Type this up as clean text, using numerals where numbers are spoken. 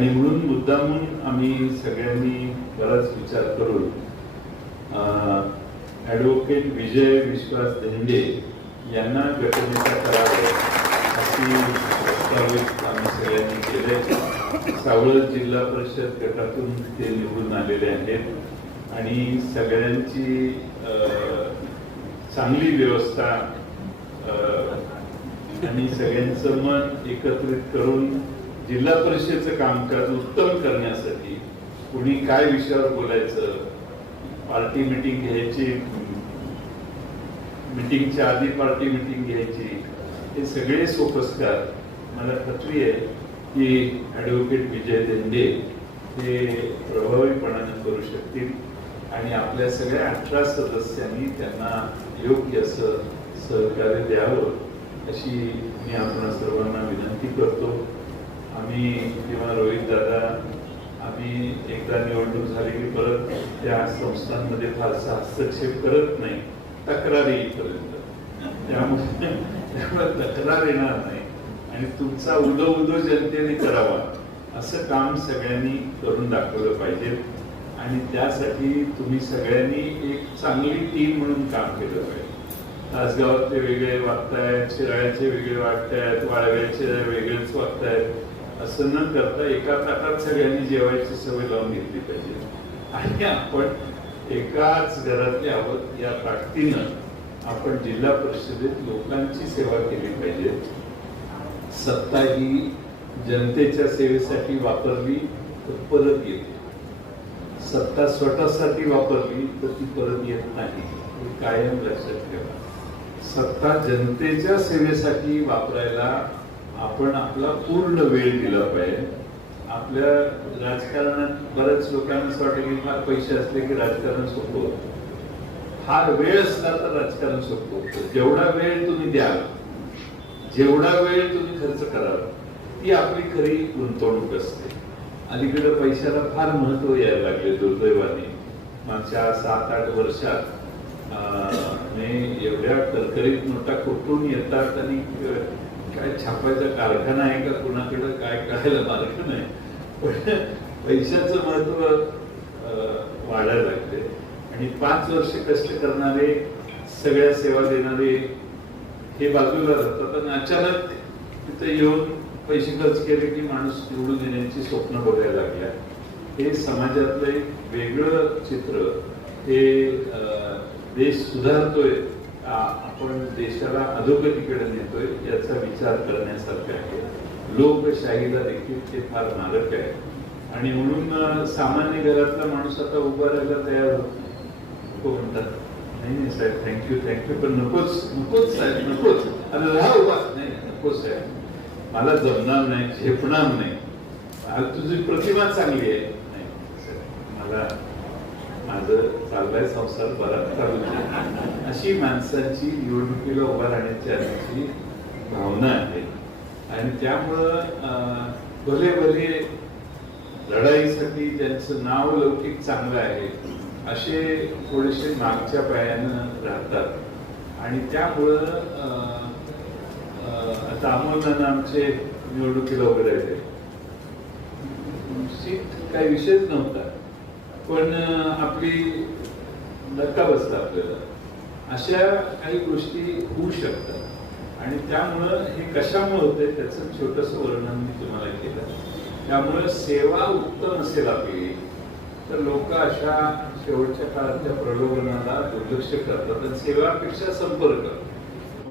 आणि म्हणून मुद्दामून आम्ही सगळ्यांनी बराच विचार करून ॲडव्होकेट विजय विश्वास धेंडे यांना गटनेता करावं अशी प्रस्तावित आम्ही सगळ्यांनी केले. सावळज जिल्हा परिषद गटातून ते निवडून आलेले आहेत आणि सगळ्यांची चांगली व्यवस्था आणि सगळ्यांचं मन एकत्रित करून जिल्हा परिषदेचं कामकाज उत्तम करण्यासाठी कुणी काय विषयावर बोलायचं, पार्टी मिटिंग घ्यायची, मिटिंगच्या आधी पार्टी मिटिंग घ्यायची, हे सगळे सोपस्कार मला खात्री आहे की ॲडव्होकेट विजय धेंडे हे प्रभावीपणाने करू शकतील आणि आपल्या सगळ्या 18 सदस्यांनी त्यांना योग्य असं सहकार्य द्यावं अशी मी आपण सर्वांना विनंती करतो. आम्ही किंवा रोहित दादा आम्ही एकदा निवडणूक झाली की परत त्या संस्थांमध्ये फारसा हस्तक्षेप करत नाही तक्रार येईपर्यंत. त्यामुळे तक्रार येणार नाही आणि तुमचा उदो जनतेने करावा असं काम सगळ्यांनी करून दाखवलं पाहिजे आणि त्यासाठी तुम्ही सगळ्यांनी एक चांगली टीम म्हणून काम केलं पाहिजे. तासगावातले वेगळे वागतायत, शिराळ्याचे वेगळे वागतायत, वाळव्याचे वेगळेच वागतायत असं न करता एका ताटात सगळ्यांनी जेवायची सवय लावून घेतली पाहिजे आणि आपण एकाच घरातले आहोत या ताकदीनं आपण जिल्हा परिषदेत लोकांची सेवा केली पाहिजे. सत्ता ही जनतेच्या सेवेसाठी वापरली तर परत येते, सत्ता स्वतःसाठी वापरली तर ती परत येत नाही, हे कायम लक्षात ठेवा. सत्ता जनतेच्या सेवेसाठी वापरायला आपण आपला पूर्ण वेळ दिला पाहिजे. आपल्या राजकारणात बऱ्याच लोकांना असं वाटतं की फार पैसे असले की राजकारण सोपं होतं. फार वेळ असला तर राजकारण सोपं होतं. जेवढा वेळ तुम्ही द्याल, जेवढा वेळ तुम्ही खर्च कराल, ती आपली खरी गुंतवणूक असते. अलीकडे पैशाला फार महत्व यायला लागले दुर्दैवाने. मागच्या 7-8 वर्षात एवढ्या तरतरीत नोटा कुठून येतात आणि काय छापायचा कारखाना आहे का कुणाकडे काय कळायला मार्ग नाही. पण पैशाचं महत्व वाढायला लागले आणि 5 वर्ष कष्ट करणारे, सगळ्या सेवा देणारे हे बाजूला राहतात आणि अचानक तिथे येऊन पैसे खर्च केले की माणूस निवडून येण्याची स्वप्न बघायला लागल्या. हे समाजातलं एक वेगळं चित्र. हे देश सुधारतोय, आपण देशाला अधोगतीकडे नेतोय याचा विचार करण्यासारखं आहे. लोकशाहीला देखील ते फार मारक आहे आणि म्हणून सामान्य घरातला माणूस आता उभा राहायला तयार होतो. म्हणतात नाही नाही साहेब थँक्यू पण नकोच साहेब नकोच, अरे राहा उभा, नाही नकोच साहेब मला जमणार नाही, झेपणार नाही, तुझी प्रतिमा चांगली आहे, नाही मला माझं चाललाय संसार बरा चालू, अशी माणसांची निवडणुकीला उभा राहण्याची भावना आहे. आणि त्यामुळं भले भले लढाईसाठी त्यांचं नाव लौकिक चांगलं आहे असे थोडेसे मागच्या पायानं राहतात आणि त्यामुळं आता अमोलनाना आमचे निवडणुकीला उभे राहिले, सीट काही विषयच नव्हता, पण आपली धक्का बसला आपल्याला. अशा काही गोष्टी होऊ शकतात आणि त्यामुळं हे कशामुळे होते त्याचं छोटंसं वर्णन मी तुम्हाला केलं. त्यामुळे सेवा उत्तम असेल आपली तर लोक अशा शेवटच्या काळातल्या प्रलोभनाला दुर्लक्ष करतात आणि सेवापेक्षा संपर्क